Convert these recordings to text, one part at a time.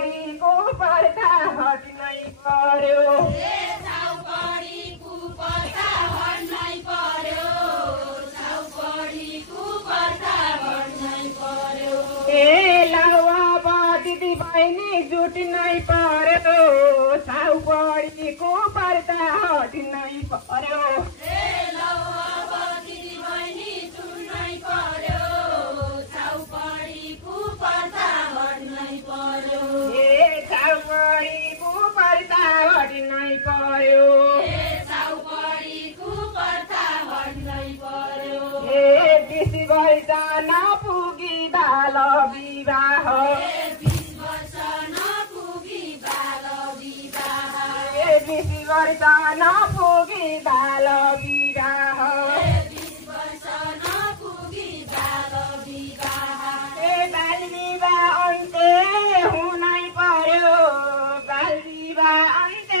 छाउपडीको पर्दा हट्नै पर्यो छाउपडीको पर्दा हट्नै पर्यो छाउपडीको पर्दा हट्नै पर्यो अब दिदी बहिनी जुट्नै पर्यो छाउपडीको पर्दा हट्नै पर्यो अब दिदी बहिनी जुट्नै पर्यो छाउपडीको पर्दा हट्नै पर्यो छाउपडीको पर्दा हट्नै पर्यो छाउपडीको पर्दा हट्नै पर्यो बेसी वर्ष नपुगी बाल विवाह 20 वर्ष नपुगी बाल विवाह 20 वर्ष नपुगी बाल विवाह 20 वर्ष नपुगी बाल विवाह बाल विवाह अन्त्य हुनै पर्यो बाल विवाह अन्त्य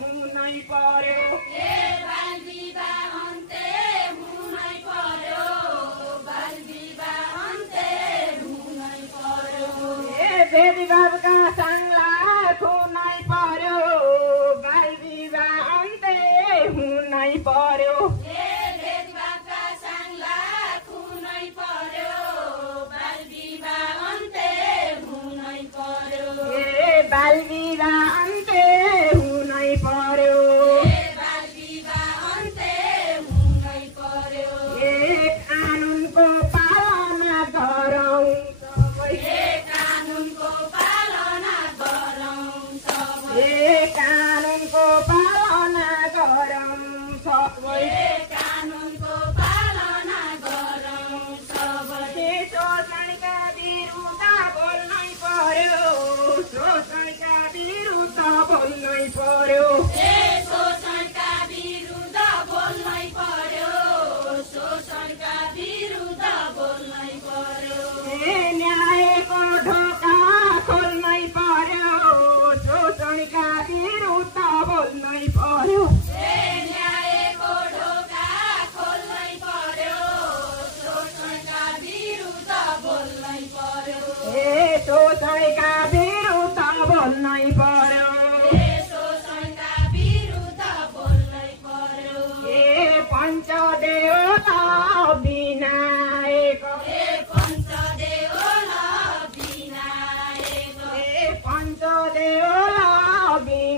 हुनै पर्यो बाल विवाह अन्त्य हुनै पर्यो बाल विवाह अन्त्य हुनै पर्यो भेदभावका साङ्ला खुनै पर्यो बाल विवाह अन्त्य हुनै पर्यो भेदभावका साङ्ला खुनै पर्यो बाल विवाह अन्त्य हुनै पर्यो बाल विवाह अन्त्य हुनै पर्यो बाल विवाह अन्त्य हुनै पर्यो कानुनको पालना गरौँ सबै कानुनको पालना गरौँ सबै कानुनको पालना गरौँ सबै कानुनको पालना गरौँ सबै शोषणका विरुद्ध बोल्नै पर्यो शोषणका विरुद्ध बोल्नै पर्यो शोषणका विरुद्ध बोल्नै पर्यो शोषणका विरुद्ध बोल्नै पर्यो न्यायको ढोका खोल्नै पर्यो शोषणका विरुद्ध बोल्नै पर्यो न्यायको ढोका खोल्नै पर्यो शोषणका विरुद्ध बोल्नै पर्यो शोषणका विरुद्ध बोल्नै पर्यो शोषणका विरुद्ध बोल्नै पर्यो पञ्चदेवता विनायक पञ्चदेवला विनायक पञ्चदेवता विनायक